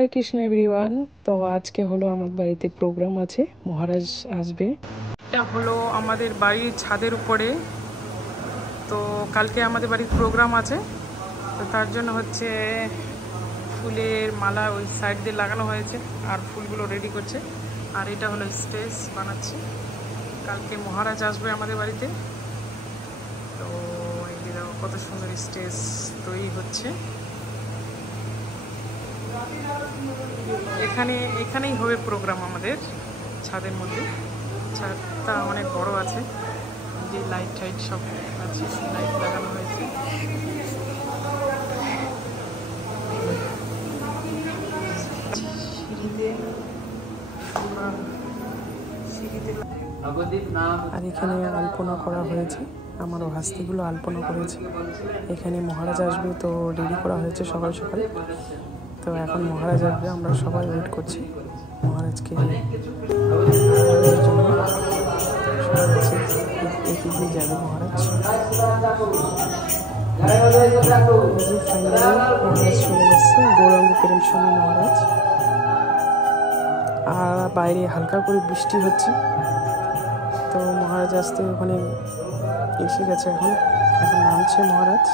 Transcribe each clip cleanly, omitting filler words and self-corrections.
হরে Krishna everyone. তো আজকে হলো আমার বাড়িতে প্রোগ্রাম আছে, মহারাজ আসবে। এটা হলো আমাদের বাড়ির ছাদের উপরে। তো কালকে আমাদের বাড়ির প্রোগ্রাম আছে, তো তার জন্য হচ্ছে ফুলের মালা ওই সাইড দিয়ে লাগানো হয়েছে আর ফুলগুলো রেডি করছে। আর এটা হলো স্টেজ বানাচ্ছে, কালকে মহারাজ আসবে আমাদের বাড়িতে। তো এই যে দেখো কত সুন্দর স্টেজ তৈরি হচ্ছে। এখানেই হবে প্রোগ্রাম আমাদের ছাদের মধ্যে। ছাদটা অনেক বড় আছে, যে লাইট টাইট সব আছে, লাইট লাগানো হয়েছে। আর এখানে আলপনা করা হয়েছে, আমারও হাস্তিগুলো আলপনা করেছে। এখানে মহারাজ আসবে, তো রেডি করা হয়েছে সকাল সকাল। তো এখন মহারাজ আসবে, আমরা সবাই ওয়েট করছি মহারাজকে এদিকে যাবে মহারাজ। মহারাজ চলে যাচ্ছে, গৌরাঙ্গ প্রেম স্বামী মহারাজ। আর বাইরে হালকা করে বৃষ্টি হচ্ছে, তো মহারাজ আসতে ওখানে এসে গেছে। এখন নামছে মহারাজ।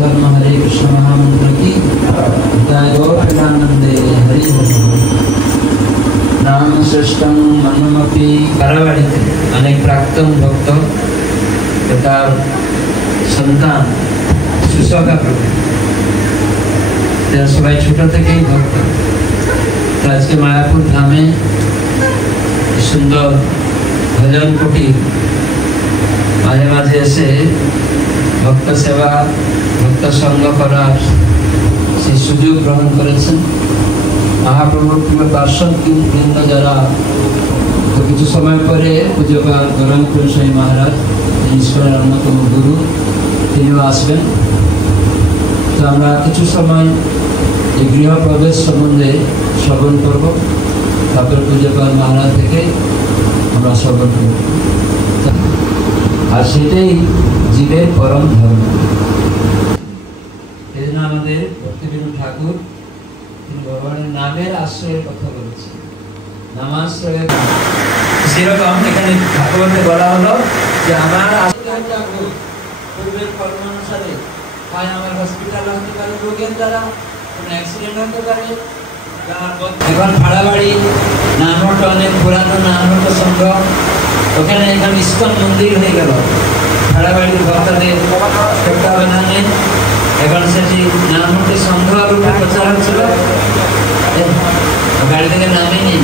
धर्म हरे कृष्ण महामंत्र की जय गौरानंदे हरि हरि नाम श्रेष्ठं मन्नमपि কারাবাড়িতে অনেক প্রাক্তন ভক্ত তার সন্তান সুশোভা প্রভু তারা সবাই ছোট থেকেই ভক্ত। তো আজকে মায়াপুর ধামে সুন্দর ভজন কুটির মাঝে মাঝে এসে ভক্ত সেবা ভক্ত সঙ্গ করার সেই সুযোগ গ্রহণ করেছেন। মহাপ্রভুর প্রিয় পার্শ্বদ বৃন্দ যারা, তো কিছু সময় পরে পূজ্যপাল গৌরাঙ্গ স্বামী মহারাজ ঈশ্বরের অন্যতম গুরু, তিনিও আসবেন। তো আমরা কিছু সময় এই গৃহ প্রবেশ সম্বন্ধে শ্রবণ করব, তারপর পূজ্যপাল মহারাজ থেকে আমরা শ্রবণ করব। আর সেটাই জীবের পরম ধর্ম। এই জন্য আমাদের ভক্তিবিনোদ ঠাকুর ভগবানের নামের আশ্রয়ের কথা বলেছে, নামাশ্রয়। সেরকম এখানে ভাগবতে বলা হলো যে আমার পূর্বের কর্ম অনুসারে হয় আমার হসপিটাল হতে পারে রোগের দ্বারা, কোনো অ্যাক্সিডেন্ট হতে পারে। এখন ভাড়া বাড়ি নামটা অনেক পুরানো নামটা সংঘ, ওখানে এখন ইস্কন মন্দির হয়ে গেল। ভাড়া বাড়ির ভক্তদের করতে হবে না, এখন সেটি নামটি সংঘ রূপে প্রচার হচ্ছিল, গাড়ি থেকে নামে নেই।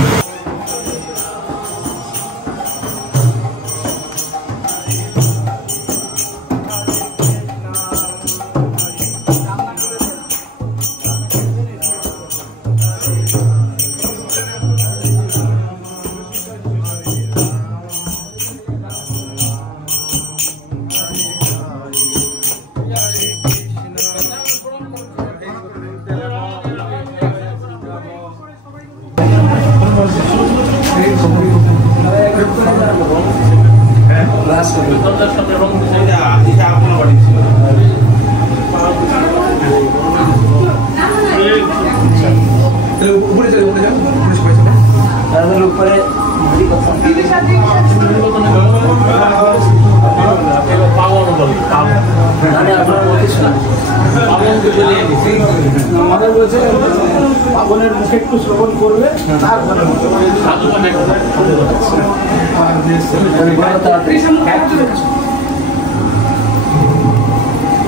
মুখে একটু শ্রবণ করবে,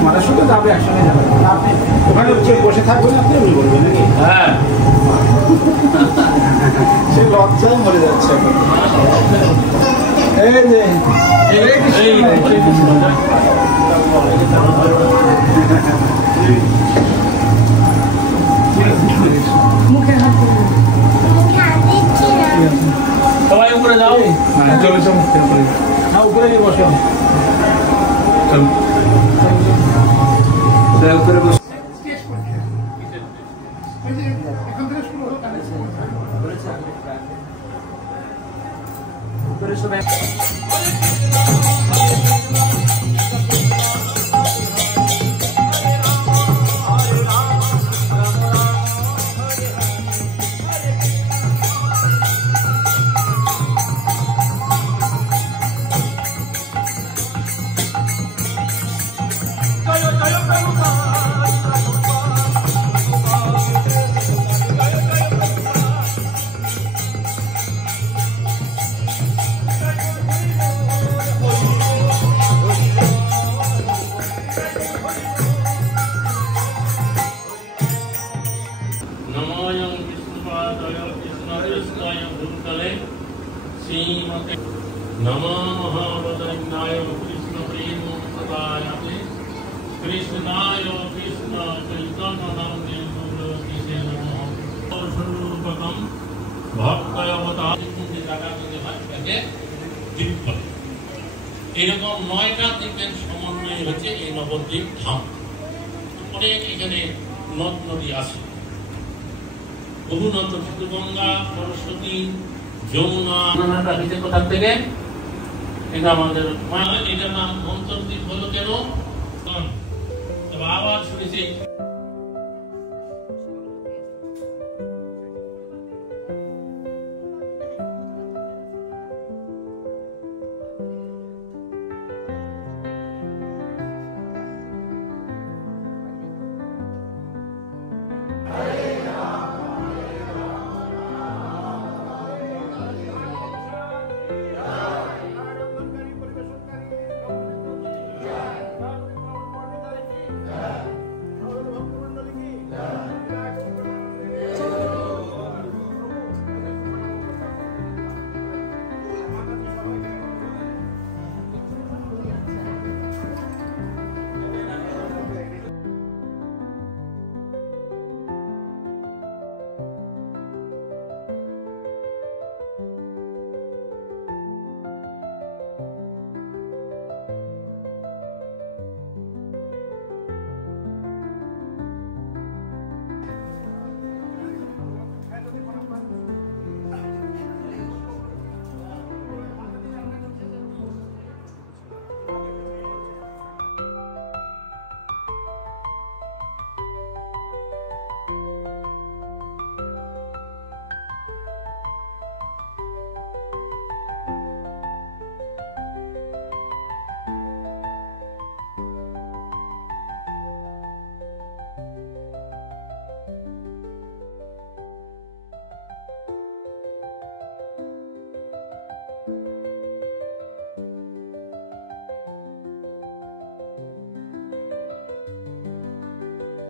মাথার সাথে যাবে, একসঙ্গে যাবে। আপনি ওখানে বসে থাকবেন, আপনি বলবেন নাকি? হ্যাঁ, সে লজ্জায় মরে যাচ্ছে। এই যে সবাই উপরে যাও, চলে চলো, উপরে গিয়ে বসো, চলো উপরে বসো। উপরে সবাই এরকম 9টা দ্বীপের সমন্বয় হচ্ছে এই নবদ্বীপ ধাম। অনেক এখানে নদ নদী আছে, বহু নদ, গঙ্গা, সরস্বতী, যমুনা, কোথা থেকে এটা আমাদের এটার নাম অন্তর্দ্বীপ হলো কেন? আবার শুনেছি